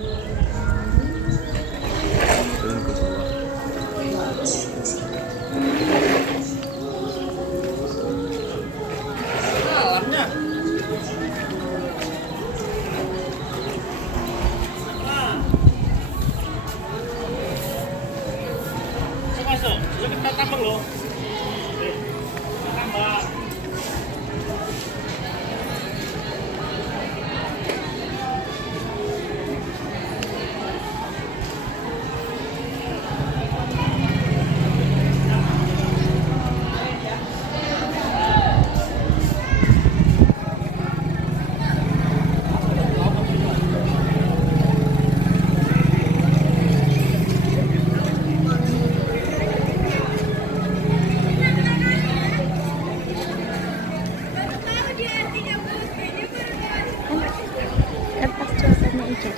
Turun ke bawah. Alamnya. Masuk, kita tambah loh. Tambah. Lepas cuacanya hujan.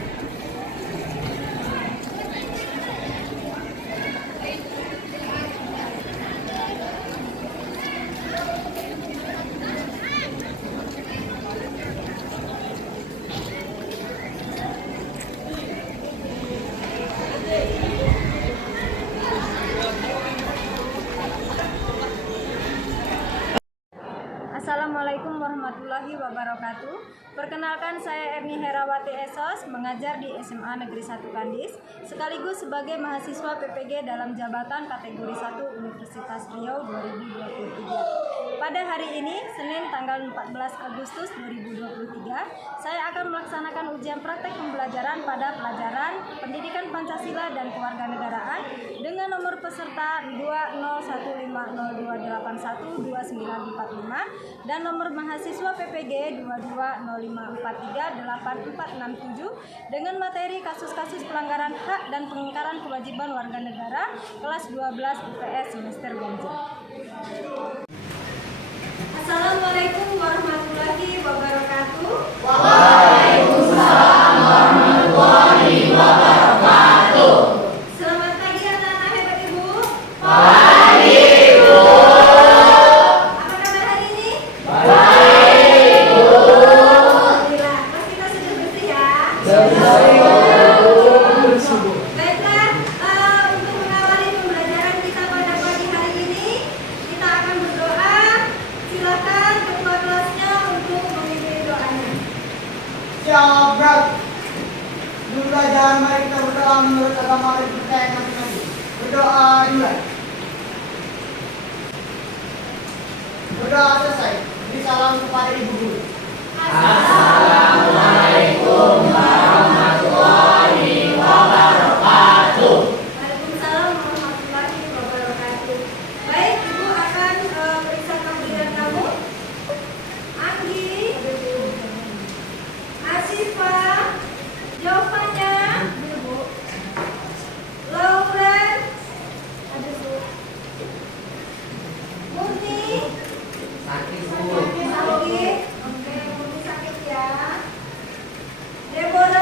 Assalamualaikum warahmatullahi wabarakatuh. Perkenalkan, saya Erni Herawati Esos, mengajar di SMA Negeri 1 Kandis, sekaligus sebagai mahasiswa PPG dalam jabatan kategori 1 Universitas Riau 2023. Pada hari ini, Senin tanggal 14 Agustus 2023, saya akan melaksanakan ujian praktek pembelajaran pada pelajaran Pendidikan Pancasila dan Kewarganegaraan dengan nomor peserta 20150281295 dan nomor mahasiswa PPG 2205438467 dengan materi kasus-kasus pelanggaran hak dan pengingkaran kewajiban warga negara kelas 12 IPS semester ganjil. Assalamualaikum warahmatullahi wabarakatuh. Waalaikumsalam warahmatullahi wabarakatuh. Selamat pagi anak-anak hebat Ibu. Pagi Ibu. Apa kabar hari ini? Baik Ibu. Alhamdulillah, kelas kita sudah bersih ya. Baiklah, untuk mengawali pembelajaran kita pada pagi hari ini, kita akan berdoa. Silakan ketua kelasnya untuk memimpin doanya. Siap. Dulu belajar, mari kita berdoa menurut agama dan kepercayaan masing-masing. Berdoa dulu. Berdoa selesai. Beri salam kepada ibu guru. Assalamualaikum warahmatullahi wabarakatuh. Waalaikumsalam warahmatullahi wabarakatuh. Baik, Ibu akan periksa keahlian kamu. Anggi, Asifa, jawabannya. Lauren, Murni, sakit. Oke, Murni sakit ya. Deborah.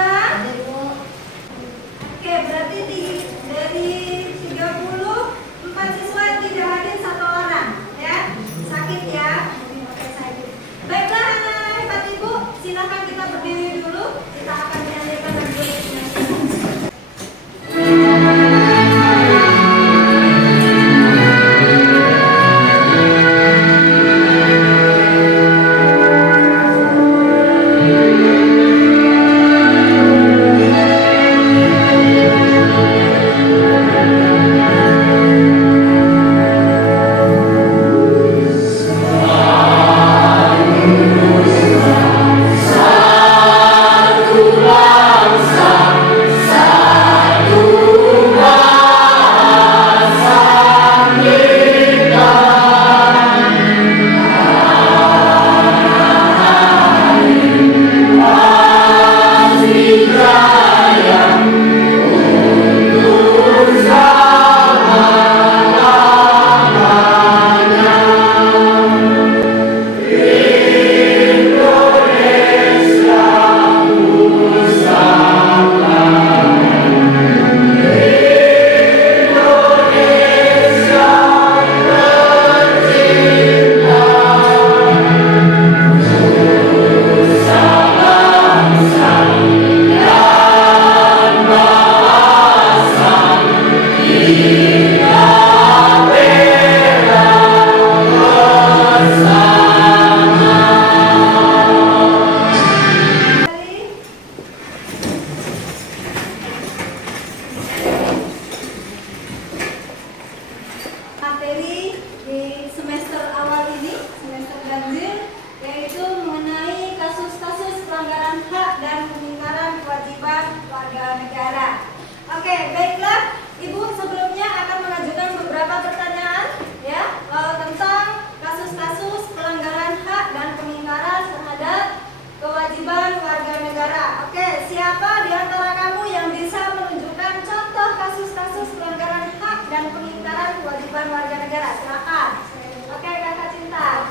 negara. Silakan. Oke, Kakak Cinta.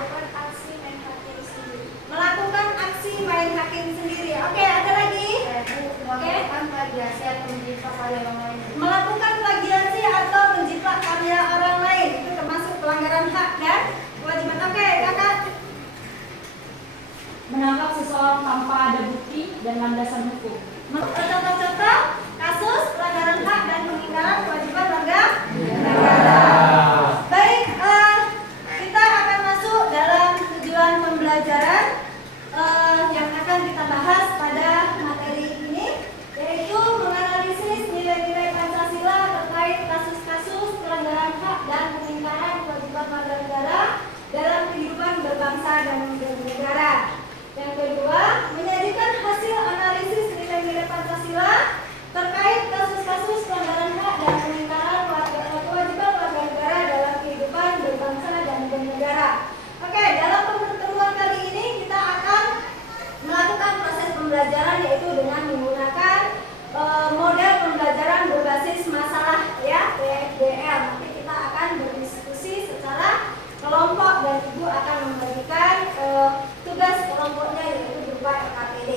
Melakukan aksi main hakim sendiri. Oke, ada lagi? Melakukan plagiasi atau menjiplak karya orang lain. Melakukan plagiasi atau menjiplak karya orang lain itu termasuk pelanggaran hak dan kewajiban. Oke, Kakak. Menangkap seseorang tanpa ada bukti dan landasan hukum. Contoh-contoh kasus pelanggaran hak dan pengingkaran kewajiban warga negara. Baik, kita akan masuk dalam tujuan pembelajaran yang akan kita bahas pada materi ini, yaitu menganalisis nilai-nilai Pancasila terkait kasus-kasus pelanggaran hak dan pengingkaran kewajiban warga negara dalam kehidupan berbangsa dan bernegara. Yang kedua, menyajikan hasil analisis nilai-nilai Pancasila terkait kasus-kasus pelanggaran hak dan pengingkaran kewajiban warga negara dalam kehidupan berbangsa dan bernegara. Oke, dalam pertemuan kali ini kita akan melakukan proses pembelajaran yaitu dengan menggunakan model pembelajaran berbasis masalah ya, PFDL. Nanti kita akan berdiskusi secara kelompok dan Ibu akan membagikan tugas kelompoknya yaitu berupa LKPD.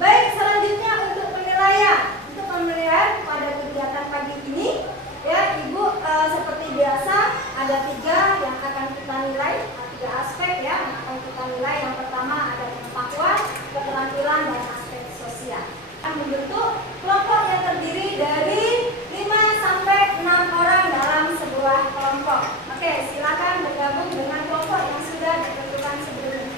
Baik, selanjutnya untuk penilaian. Untuk penilaian pada kegiatan pagi ini ya Ibu seperti biasa ada 3 yang akan kita nilai, 3 aspek ya yang akan kita nilai. Yang pertama ada pengetahuan, keterampilan dan aspek sosial. Akan membentuk kelompok yang terdiri dari 5 sampai 6 orang dalam sebuah kelompok. Oke, silakan bergabung dengan kelompok yang sudah ditentukan sebelumnya.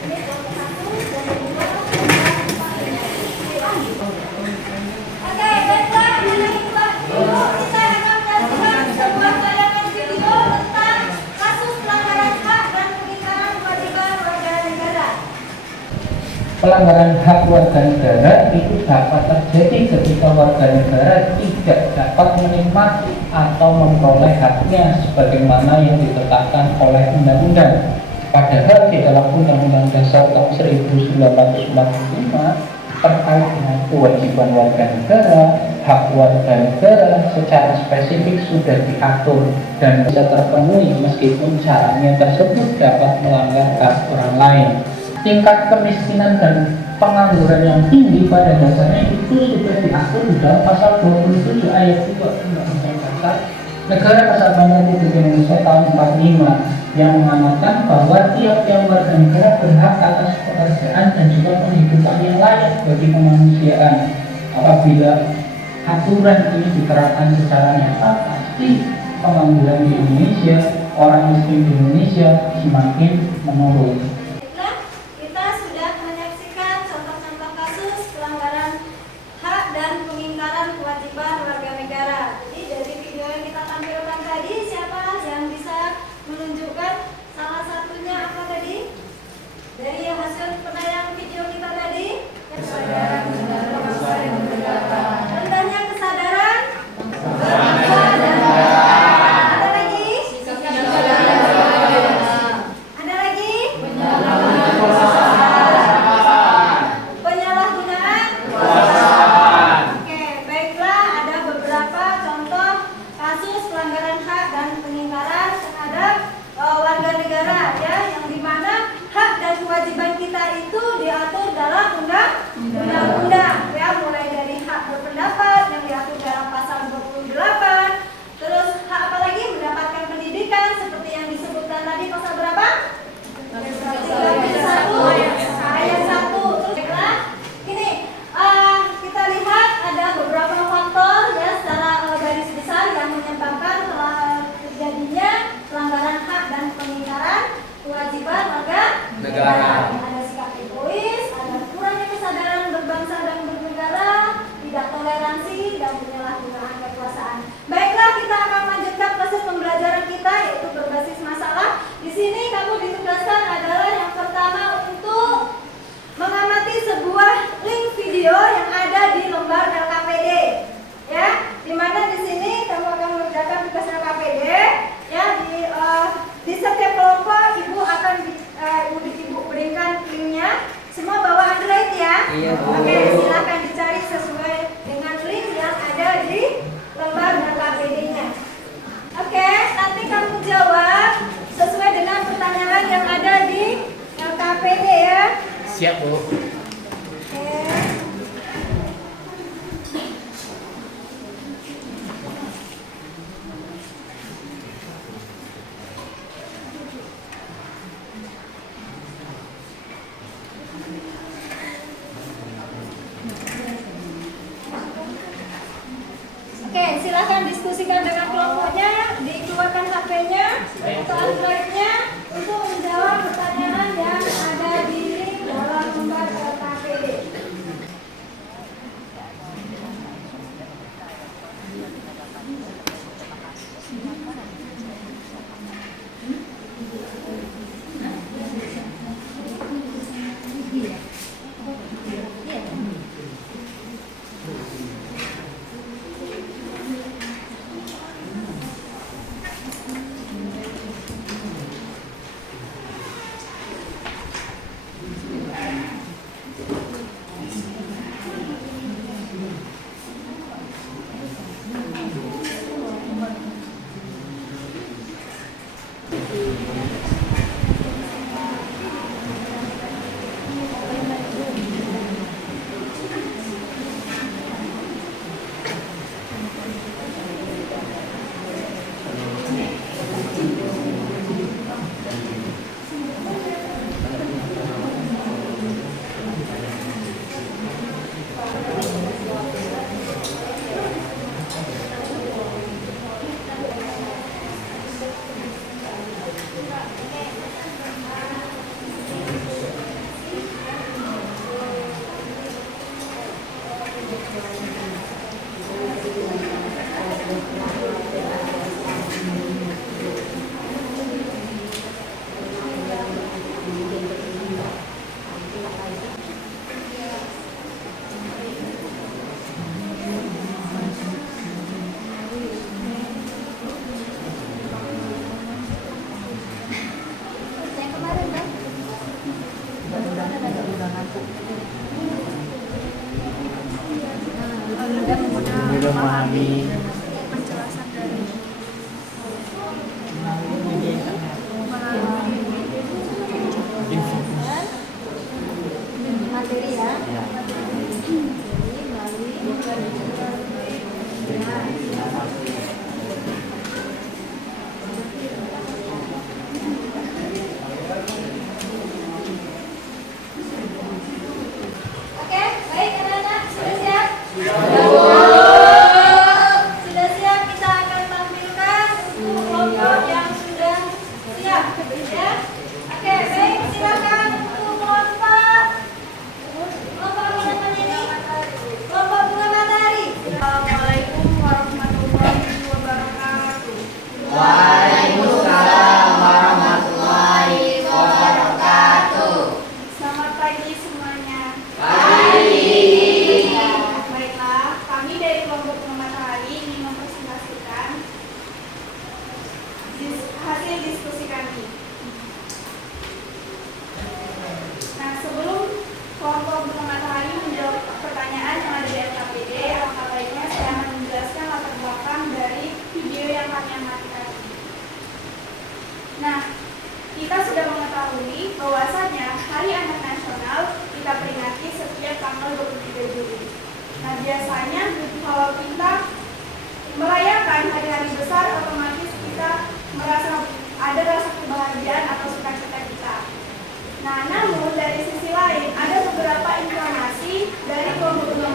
Ini kelompok 1 dan 2. Oke, baiklah, Ibu, kita akan menyaksikan sebuah tayangan video tentang kasus pelanggaran hak dan pengingkaran kewajiban warga negara. Pelanggaran hak warga negara itu dapat terjadi ketika warga negara tidak dapat menikmati atau memperoleh haknya sebagaimana yang ditetapkan oleh undang-undang. Padahal di dalam Undang-Undang Dasar tahun 1945 terkait dengan kewajiban warga negara, hak warga negara secara spesifik sudah diatur dan bisa terpenuhi meskipun caranya tersebut dapat melanggar hak orang lain. Tingkat kemiskinan dan pengangguran yang tinggi pada dasarnya itu sudah diatur di dalam pasal 27 ayat 2 Undang-Undang Dasar Negara Kesatuan Republik Indonesia tahun 45 yang mengamanatkan bahwa tiap-tiap warga negara berhak atas pekerjaan dan juga penghidupan yang layak bagi kemanusiaan. Apabila aturan ini diterapkan secara nyata, pasti pengangguran di Indonesia, orang miskin di Indonesia semakin menurun. Kita sudah menyaksikan contoh-contoh kasus pelanggaran hak dan pengingkaran kewajiban warga negara. Jadi dari video yang kita tampilkan tadi, siapa yang bisa menunjukkan salah satunya apa tadi? Dari hasil penayangan video kita tadi, rendahnya kesadaran, ada lagi? Ada lagi? Penyalahgunaan. Oke, baiklah, ada beberapa contoh kasus pelanggaran hak dan pengingkaran terhadap warga negara ya, yang dimana hak dan kewajiban kita itu diatur dalam undang-undang ya, mulai dari hak berpendapat yang diatur dalam pasal 28, terus hak apa lagi, mendapatkan pendidikan seperti yang disebutkan tadi pasal berapa? 31 ayat 1. Baiklah, ini kita lihat ada beberapa faktor ya secara garis besar yang menyebabkan terjadinya pelanggaran hak dan pengingkaran kewajiban warga negara. Ada sikap egois, ada kurangnya kesadaran berbangsa dan bernegara, tidak toleransi dan penyalahgunaan kekuasaan. Baiklah, kita akan lanjutkan proses pembelajaran kita yaitu berbasis masalah. Di sini kamu ditugaskan adalah yang pertama untuk mengamati sebuah link video yang ada di lembar LKPD. Ya, dimana di sini kamu akan mengerjakan tugas LKPD. Ya, di setiap kelompok Ibu akan Ibu berikan linknya. Semua bawa Android ya? Iya, Bu. Oke, silakan dicari sesuai dengan link yang ada Siap, Bu. Oke, silakan diskusikan dengan kelompoknya, dikeluarkan HP-nya, buka Android-nya untuk menjawab pertanyaan yang ada di dalam lembar KPD. Memahami penjelasan dari materi ya. Oke, baik anak-anak, sudah siap? Sudah siap, kita akan tampilkan untuk kelompok yang sudah siap, ya. Oke, baik, silakan untuk kelompok apa namanya ini? Kelompok bunga matahari. Assalamualaikum warahmatullahi wabarakatuh. Waalaikumsalam warahmatullahi wabarakatuh. Selamat pagi semuanya. Pagi. Baiklah, kami dari kelompok bunga matahari ingin mempresentasikan hasil diskusi kami. Nah, sebelum kelompok bunga matahari menjawab pertanyaan yang ada di LKPD, alangkah baiknya saya akan menjelaskan latar belakang dari video yang kami amati tadi. Nah, kita sudah mengetahui bahwasannya Hari Anak Nasional kita peringati setiap tanggal 23 Juli. Nah, biasanya kalau kita merayakan hari-hari besar, otomatis kita merasa ada rasa kebahagiaan atau sukacita kita. Nah, namun dari sisi lain ada beberapa informasi dari kelompok bunga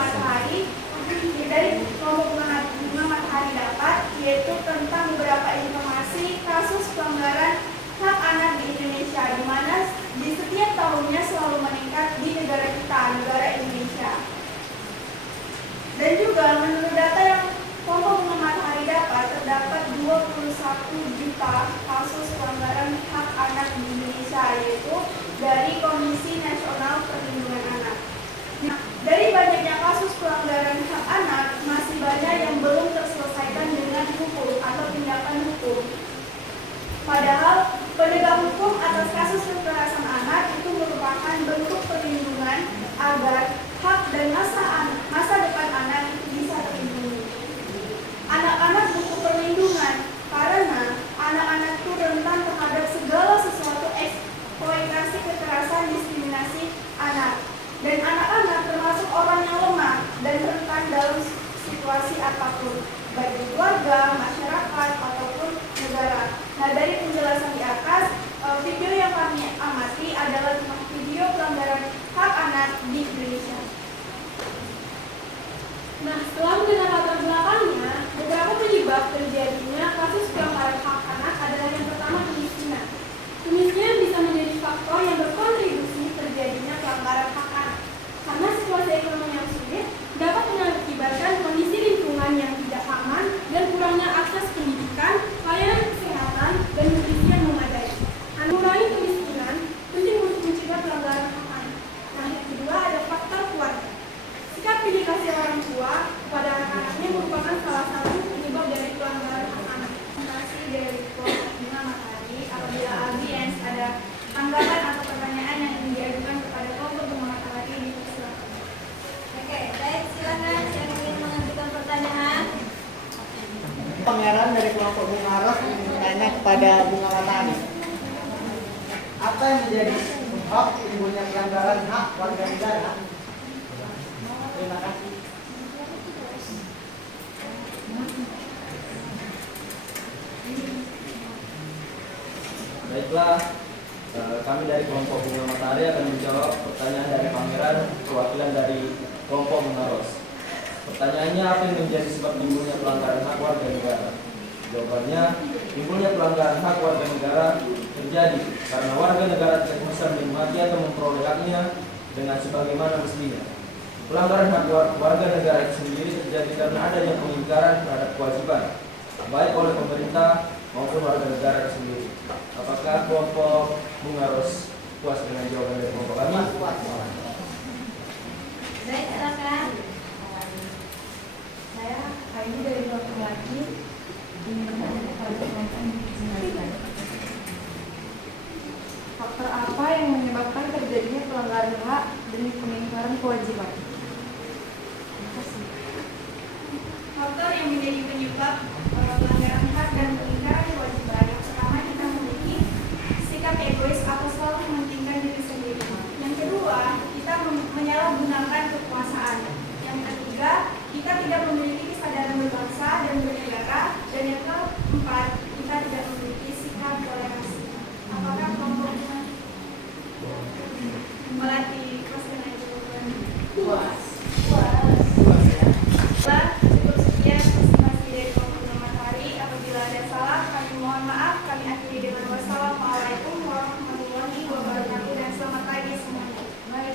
matahari dapat, yaitu tentang beberapa informasi kasus pelanggaran hak anak di Indonesia, di mana di setiap tahunnya selalu meningkat di negara kita, negara Indonesia. Dan juga menurut data yang kelompok bunga matahari dapat, terdapat 21 juta kasus pelanggaran hak anak di Indonesia, yaitu dari Komisi Nasional Perlindungan Anak. Nah, dari banyaknya kasus pelanggaran hak anak, masih banyak yang belum terselesaikan dengan hukum atau tindakan hukum. Padahal penegak hukum atas kasus kekerasan anak itu merupakan bentuk perlindungan agar hak dan masa depan anak itu bisa terlindungi. Anak-anak butuh perlindungan karena anak-anak itu rentan terhadap segala sesuatu eksploitasi kekerasan diskriminasi anak. situasi apapun, baik di keluarga, masyarakat, ataupun negara. Nah, dari penjelasan di atas, video yang kami amati adalah tentang video pelanggaran hak anak di Indonesia. Nah, setelah mendengar latar belakangnya, beberapa penyebab terjadinya kasus pelanggaran hak anak adalah yang pertama kemiskinan. Kemiskinan bisa menjadi faktor yang berkontribusi terjadinya pelanggaran hak anak. Karena situasi ekonomi yang sulit dapat mengakibatkan kondisi lingkungan yang tidak aman dan kurangnya akses pendidikan, layanan kesehatan, dan nutrisi yang memadai. Mengurangi kemiskinan penting untuk mencegah pelanggaran hak anak. Nah, yang kedua ada faktor keluarga. Sikap pilih kasih orang tua kepada anak-anaknya merupakan salah satu penyebab dari pelanggaran hak anak. Terima kasih dari kelompok Bunga Matahari. Apabila audiens ada tanggapan atau pertanyaan yang ingin diajukan kepada kelompok Bunga Matahari, dipersilakan. Oke, baik, silakan yang ingin mengajukan pertanyaan. Pangeran dari kelompok Bunga Ros ingin bertanya kepada Bunga Matahari. Apa yang menjadi sebab timbulnya pelanggaran hak warga negara? Terima kasih. Baiklah, kami dari kelompok Bunga Matahari akan menjawab pertanyaan dari Pangeran, perwakilan dari kelompok Bunga Ros. Pertanyaannya, apa yang menjadi sebab timbulnya pelanggaran hak warga negara? Jawabannya, timbulnya pelanggaran hak warga negara terjadi karena warga negara tidak bisa menikmati atau memperoleh haknya dengan sebagaimana mestinya. Pelanggaran hak warga negara itu sendiri terjadi karena adanya pengingkaran terhadap kewajiban, baik oleh pemerintah maupun warga negara itu sendiri. Apakah kelompok Bunga Ros puas dengan jawaban dari kelompok kami? Baik, silakan. Saya hari ini dari kelompok lagi ingin bertanya kepada kelompok Jinalikan. Faktor apa yang menyebabkan terjadinya pelanggaran hak demi pengingkaran kewajiban? Terima kasih. Faktor yang menjadi penyebab pelanggaran hak dan pengingkaran kewajiban, yang pertama kita memiliki sikap egois atau selalu mementingkan diri sendiri. Yang kedua, kita menyalahgunakan kekuasaan. Yang ketiga, kita tidak memiliki kesadaran berbangsa dan bernegara. Dan yang keempat, kita tidak memiliki sikap toleransi. Apakah kelompok melatih pasangan jawaban? Puas. Cukup sekian presentasi dari kelompok Bunga Matahari. Apabila ada salah, kami mohon maaf. Kami akhiri dengan wassalamualaikum warahmatullahi wabarakatuh dan selamat pagi semuanya.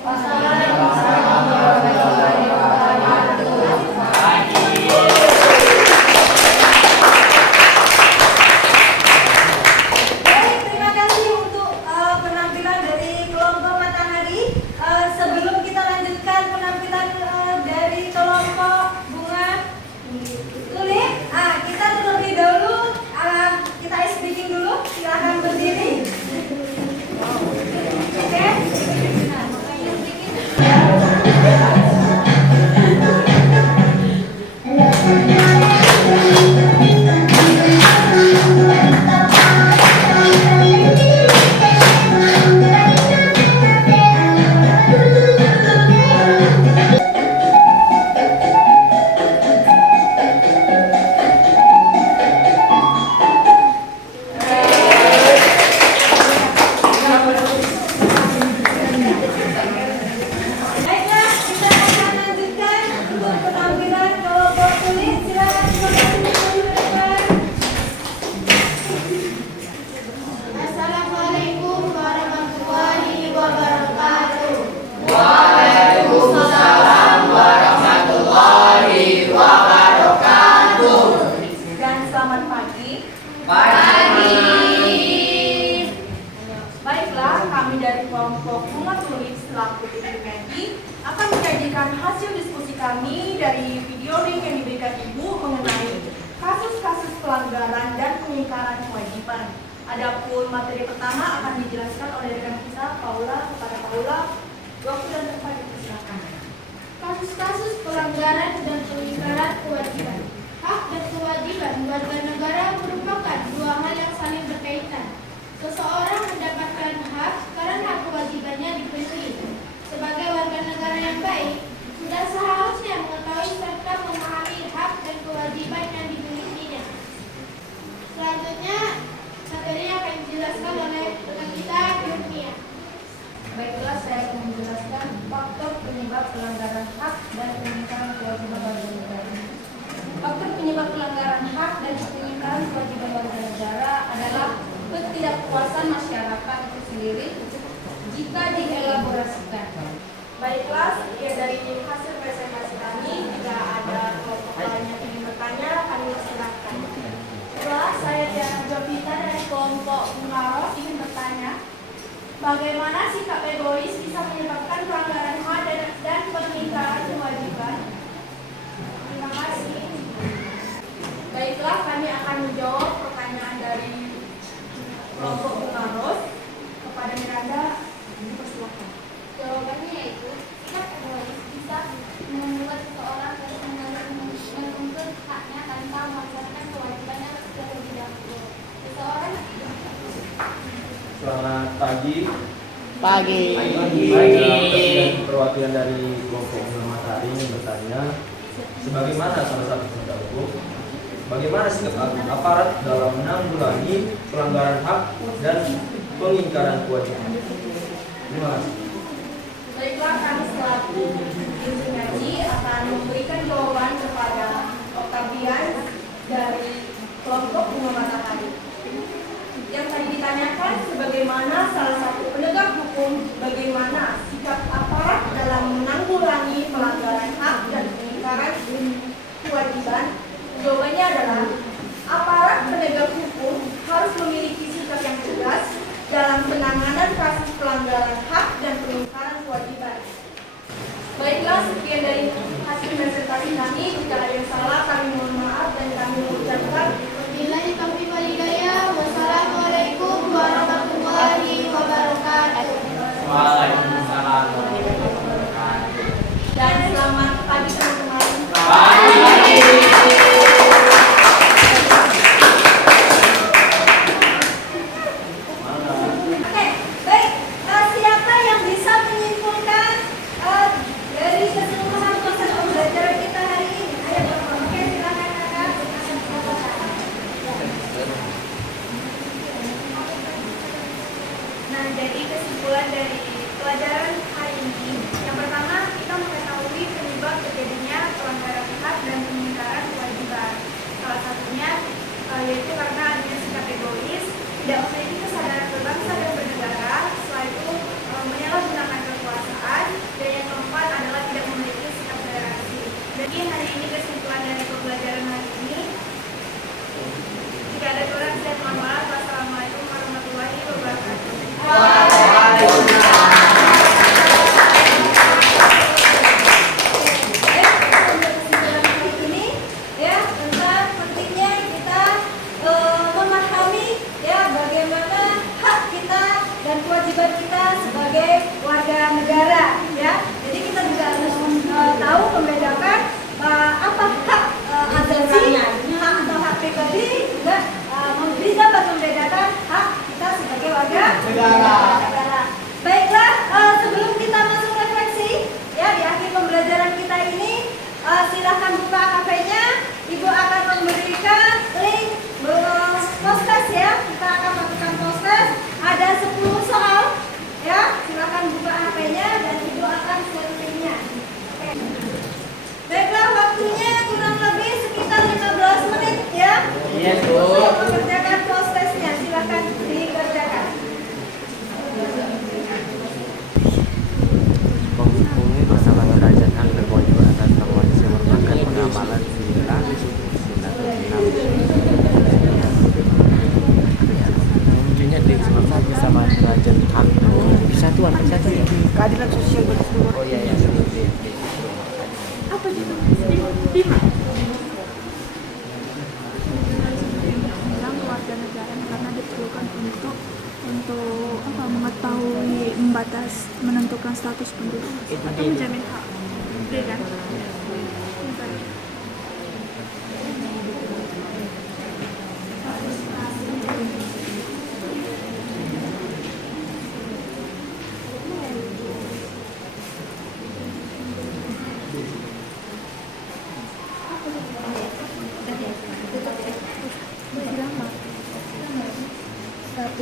Waalaikumsalam warahmatullahi wabarakatuh. Baik, terima kasih untuk penampilan dari kelompok Matahari. Sebelum kita lanjutkan penampilan dari kelompok Bunga Tulip, kita terlebih dahulu kita ice breaking dulu. Silakan berdiri. Oke. Baiklah, kita akan lanjutkan untuk penampilan kelompok Tulip. Silakan menunjukkan. Assalamualaikum warahmatullahi wabarakatuh. Dan selamat pagi. Baiklah, kami dari kelompok Bunga Tulip selaku PPMI akan menyajikan hasil diskusi kami dari video link yang diberikan Ibu mengenai kasus-kasus pelanggaran dan pengingkaran kewajiban. Adapun materi pertama akan dijelaskan oleh rekan kita Paula kepada Paula. Waktu dan tempat dipersilakan. Kasus-kasus pelanggaran dan pengingkaran kewajiban. Hak dan kewajiban warga negara merupakan dua hal yang saling berkaitan. Seseorang mendapatkan hak karena kewajibannya dipenuhi. Sebagai warga negara yang baik, sudah seharusnya mengetahui serta memahami hak dan penyebab pelanggaran hak dan pengingkaran kewajiban warga negara. Faktor penyebab pelanggaran hak dan pengingkaran kewajiban warga negara adalah ketidakpuasan masyarakat itu sendiri jika dielaborasikan. Baiklah, sekian dari hasil presentasi kami. Jika ada kelompok lain yang ingin bertanya, kami silakan. Saya Diana Jovita dari kelompok Bungaros ingin bertanya, bagaimana sikap egois bisa menyebabkan pelanggaran hak dan pengingkaran kewajiban? Terima kasih. Baiklah, kami akan menjawab pertanyaan dari kelompok Bungaros. Kepada Miranda, dipersilakan. Jawabannya yaitu sikap egois bisa membuat seseorang menuntut haknya tanpa melaksanakan kewajibannya terlebih dahulu. Seseorang Selamat pagi. Pagi. Presiden perwakilan dari kelompok Bunga Matahari ini bertanya, sebagaimana salah satu penegak hukum, bagaimana sikap aparat dalam menanggulangi pelanggaran hak dan pengingkaran kewajiban? Terima kasih. Baiklah, kami selaku Dirjen Haji akan memberikan jawaban kepada Octavian dari kelompok Bunga Matahari. Yang tadi ditanyakan, sebagaimana salah satu penegak hukum, bagaimana sikap aparat dalam menanggulangi pelanggaran hak dan pengingkaran kewajiban? Jawabannya adalah aparat penegak hukum harus memiliki sikap yang tegas dalam penanganan kasus pelanggaran hak dan pengingkaran kewajiban. Baiklah, sekian dari hasil presentasi kami. Jika ada yang salah, kami mohon maaf dan kami mengucapkan Wabillahi taufiq wal hidayah. Wassalamualaikum warahmatullahi wabarakatuh. Waalaikumsalam warahmatullahi wabarakatuh. dan selamat pagi teman-teman. Oke, baik. Siapa yang bisa menyimpulkan dari keseluruhan proses pembelajaran kita hari ini? Ayo, oke, silakan kakak. Nah, jadi kesimpulan dari pelajaran hari ini, yang pertama kita mengetahui penyebab terjadinya pelanggaran hak dan pengingkaran kewajiban. Salah satunya yaitu karena adanya sikap egois, tidak memiliki kesadaran berbangsa dan bernegara, setelah itu menyalahgunakan kekuasaan, dan yang keempat adalah tidak memiliki sikap toleransi. Jadi hari ini kesimpulan dari pembelajaran hari ini, jika ada kurang saya mohon maaf. Wassalamualaikum warahmatullahi wabarakatuh. Kesimpulan hari ini ya tentang pentingnya kita memahami ya bagaimana hak kita dan kewajiban kita sebagai warga negara ya. Jadi kita juga harus tahu membedakan apa hak asasi, hak atau hak pribadi juga bisa membedakan hak kita sebagai warga negara. Baiklah, sebelum kita masuk refleksi ya di akhir pembelajaran kita ini, silahkan buka AKP-nya. Ibu akan memberikan link post-test ya. Kita akan lakukan post-test. Ada 10 soal ya. Silahkan buka HP-nya dan ibu akan share linknya. Oke. Baiklah, waktunya kurang lebih sekitar 15 menit ya. Iya, Bu. Untuk mengerjakan post-testnya, silahkan dikerjakan. Menghubungi bersama derajat hak dan kewajiban atas manusia merupakan pengamalan sila Mungkinnya disebutkan bersama derajat hak persatuan keadilan sosial bagi seluruh. Oh iya ya, seperti Apa itu? Tentang warga negara karena diperlukan untuk mengetahui membatas menentukan status penduduk atau menjamin hak. Iya kan?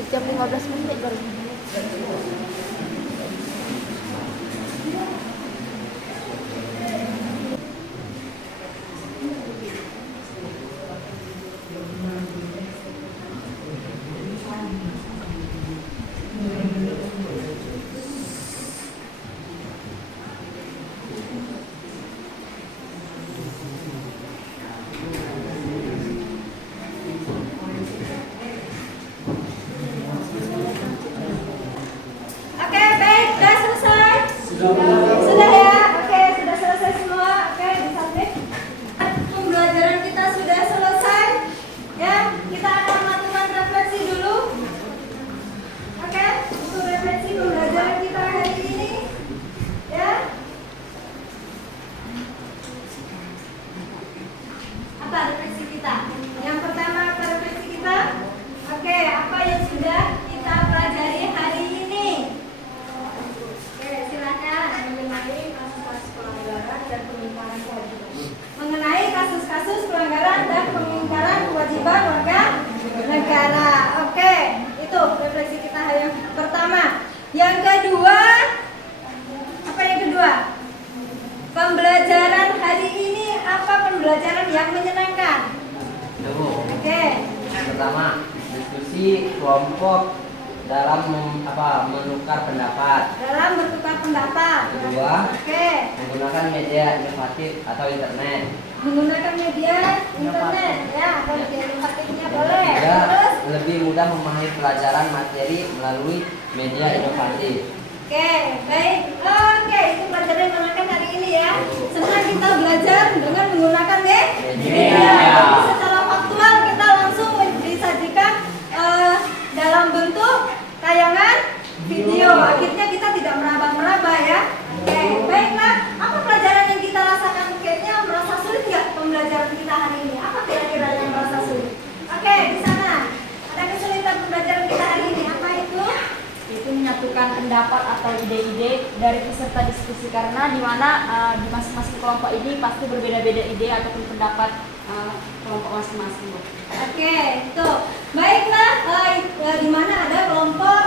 Jam 15 menit baru. pembelajaran yang menyenangkan? Oke. Pertama, diskusi kelompok dalam menukar pendapat. Dalam bertukar pendapat. Kedua, Oke. menggunakan media inovatif atau internet. Menggunakan media internet ya, atau media inovatifnya boleh. Ketiga, Terus? lebih mudah memahami pelajaran materi melalui media inovatif. Oke, baik. Oke, itu pelajaran yang menyenangkan hari ini ya. Senang kita belajar dengan menggunakan media. Jadi secara faktual kita langsung disajikan dalam bentuk tayangan video. Akhirnya kita tidak meraba-meraba ya. Oke, baiklah. Apa pelajaran yang kita rasakan? Kayaknya merasa sulit nggak pembelajaran kita hari ini? Apa kira-kira yang merasa sulit? Oke, di sana ada kesulitan pembelajaran kita hari ini. Apa itu? Itu menyatukan pendapat atau ide-ide dari peserta diskusi, karena di mana di masing-masing kelompok ini pasti berbeda-beda ide ataupun pendapat kelompok masing-masing. Oke, itu baiklah. Di mana ada kelompok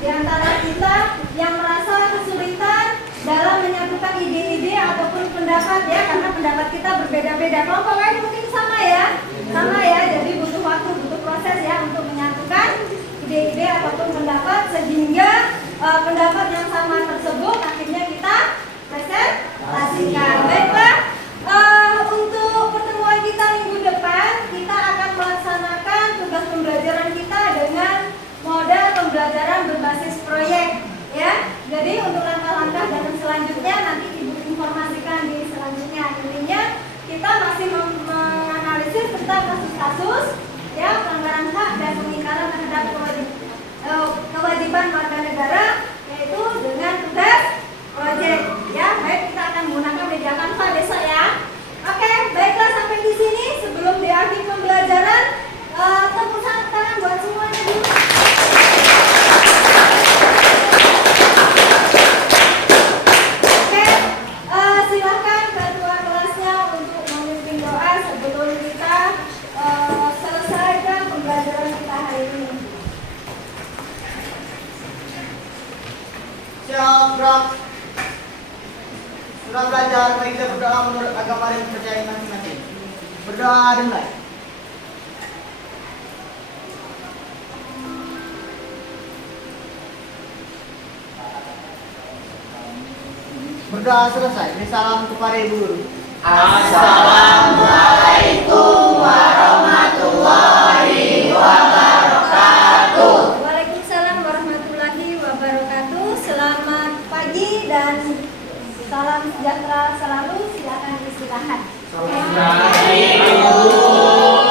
di antara kita yang merasa kesulitan dalam menyatukan ide-ide ataupun pendapat ya, karena pendapat kita berbeda-beda. Kelompok lain mungkin sama ya, jadi butuh waktu, butuh proses ya untuk menyatukan ide-ide ataupun pendapat sehingga pendapat yang sama tersebut akhirnya kita presentasikan. Baiklah, untuk pertemuan kita minggu depan kita akan melaksanakan tugas pembelajaran kita dengan model pembelajaran berbasis proyek ya. Jadi untuk langkah-langkah dan selanjutnya nanti Ibu informasikan di selanjutnya. Intinya kita masih menganalisis tentang kasus-kasus ya pelanggaran hak dan pengingkaran terhadap kewajiban warga negara, yaitu dengan tugas proyek ya. Baik, kita akan menggunakan media Canva besok ya. Oke, baiklah sampai di sini. Sebelum diakhiri pembelajaran, tepuk tangan buat semuanya dulu. Oke, silakan ketua kelasnya untuk memimpin doa sebelum kita selesaikan pembelajaran kita hari ini. Siap, sudah belajar, mari kita berdoa menurut agama yang dipercayai masing-masing. Berdoa dimulai. Berdoa selesai. Beri salam kepada ibu guru. Assalamualaikum warahmatullahi wabarakatuh. Waalaikumsalam warahmatullahi wabarakatuh. Selamat pagi dan salam sejahtera selalu. Silakan istirahat. Selamat pagi, Bu.